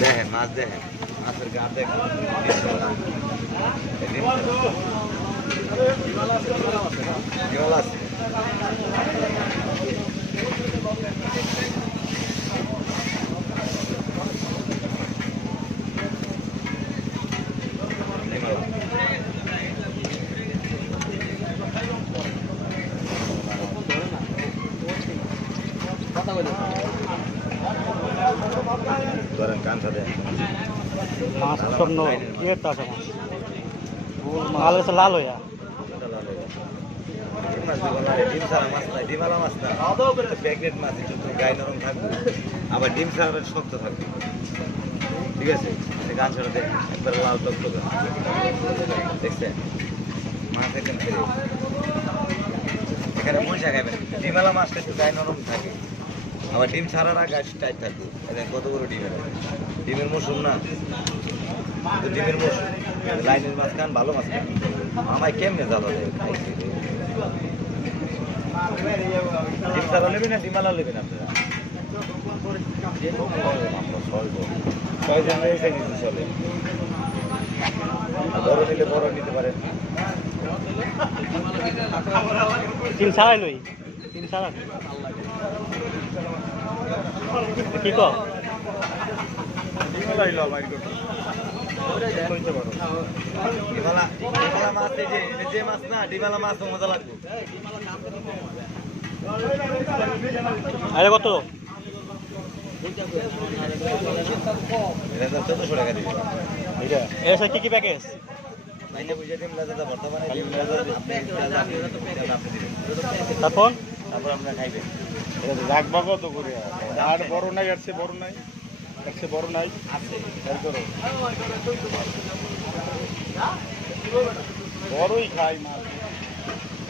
দেখেন মাছ, দেখেন মাছের গা দেখেন। ধরেন কাঁচা দেন মাছ স্বর্ণ কি একটা আছে মাছ মাছ লাল হইয়া ডিম ছাড়া মাছ নাই, ডিমালা মাছ না, প্যাকেট মাছ একটু গায়ে নরম থাকবে, আবার ডিম ছাড়া শক্ত থাকবে। ঠিক আছে, গান ছাড়া দেখ একবার লাল টক দেখছেন মাছ একদম ফেরে। এখানে মজা খাবেন, ডিমালা মাছটা একটু গায়ে নরম থাকে, আবার ডিম ছাড়ার গাছ টাইট থাকবে। কত বড় ডিমের, ডিমের মৌসুম না, ডিমের মৌসুম। লাইনের মাছ খান, ভালো মাছ খান। আমায় কেমনে জ্বালা দেয় খাইছি। ডিম ছাড়া নেবেন না ডিমালা নেবেন আপনারা? ছয়জন রয়েছে কিন্তু চলে, বড় নিলে বড় নিতে পারেন। তিন ছাড়াই লই, তিন ছাড়া কি ক ডিমালা হইলো আমার ডিমালা মাছ, যে মাছ না ডিমালা মাছ মজা লাগবে। আরে কত? এটা 1400 টাকা দিবে। এটা এর সাথে কি প্যাকেজ? মাইনে বুঝে দিন লাজাটা বর্তমানে দিন তারপর আপনারা খাইবেন। রাখবা কত করে? আর বড় নাই, আর সে বড় নাই, আর সে বড় নাই আছে বড়ই খাই মাছ।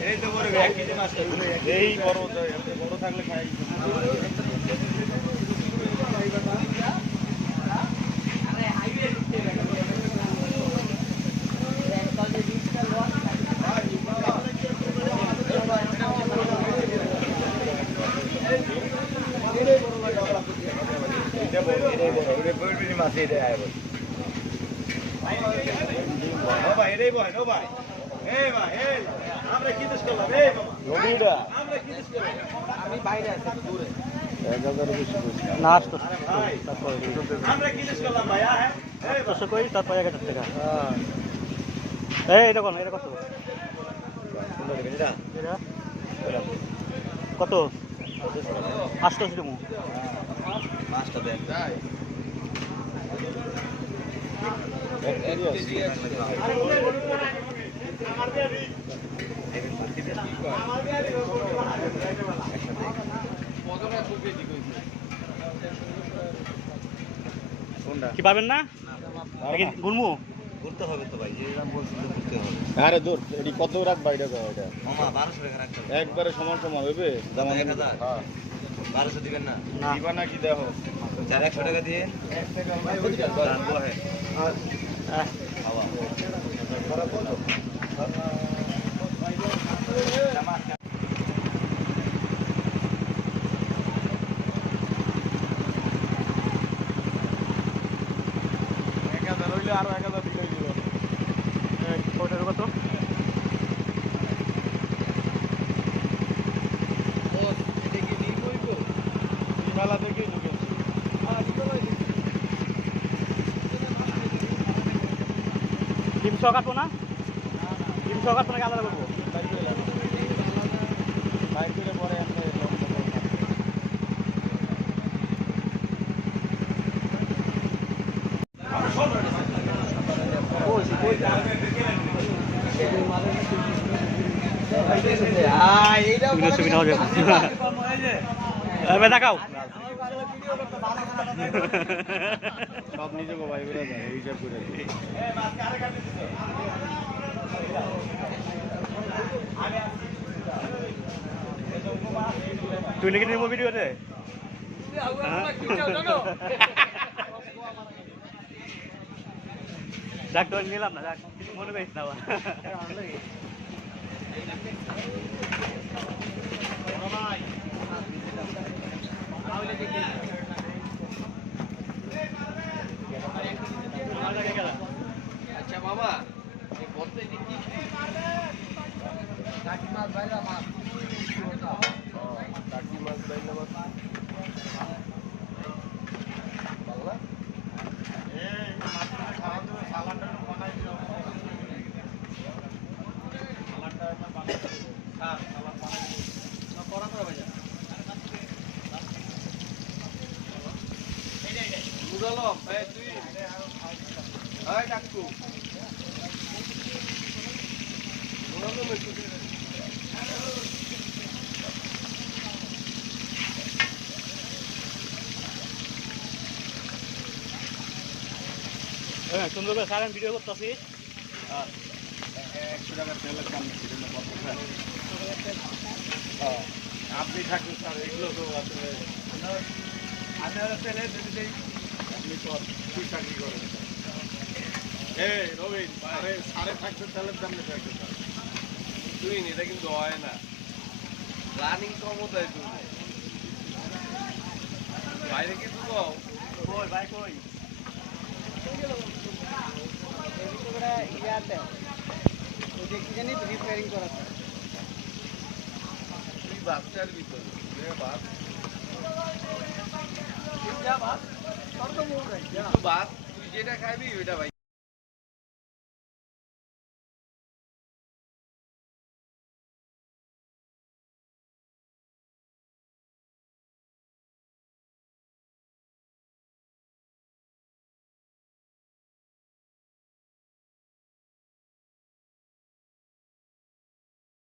এটাই তো বড় 1 কেজি মাছ এই বড় বড় থাকলে খাই। মাছ এটাই আয় বল ভাই, এটাই বল ভাই। এই ভাই, এই আমরা কি দেশ করলাম? এই মামা রবিটা আমরা কি দেশ করলাম? আমি বাইরে আছি দূরে। 1000 বেশি কইছি। না আসতো ভাই তারপর আমরা কি দেশ করলাম ভাই? হ্যাঁ এই ভাই, 800 কই, তারপর 1000 টাকা। হ্যাঁ এই এটা কোন, এটা কত? সুন্দর এটা এটা কত? 800 দিমু। মাছটা দেন। কি পাবেন না? নাকি ঘুরমু? ঘুরতে হবে তো ভাই, যে দাম বলছেন তো ঘুরতে হবে। আরে দূর এডি কত রাখবা এটা তো এটা মামা 1200 টাকা রাখতে হবে। একবারে সমান সমান হইবে। দাম 1000। হ্যাঁ 1200 দিবেন না? না দিবা নাকি দেখো। 100 টাকা দিয়ে রাখবো। হ্যাঁ হ্যাঁ খাওয়া আরো 1000 দিলেই দিল। ওটার কত? মেলা থেকে ঢুকেছি। ডিম সহ কাটবো না? ডিম সহ কাটবো নাকি আলাদা করবো? বাইক করে পরে একটা সুবিধা হবে। দেখাও সব নিজে ভাই বেরা যায় হিসাব করে। তুই নাকি নিবো ভিডিওতে? যাক তো নিলাম না, যাক কিছু মনে করিস না আবার। টাকি মাছ বাইলা মাছ বাংলা মুরালম এই তুই এই ডাকু মুরালম একটু হ্যাঁ সুন্দর করে সারেন ভিডিও করতেছি 100 টাকা তেলের দাম বেশি দিলে আপনি থাকুন স্যার এগুলো তো আসলে আপনারা তেলে যদি আপনি তো তুই চাকরি করেন এই রবিন আরে সাড়ে থাকছে তেলের দাম বেশি থাকছে তুই এটা কিন্তু হয় না রানিং ক্ষমতায় তুমি বাইরে কিন্তু কই ভাই কই ইয়াতে ওই দেখি জানি রিপেয়ারিং করা তুই বাচ্চার ভিতরে বাস বাস তোর তো মুখ বাস তুই যেটা খাবি ওইটা ভাই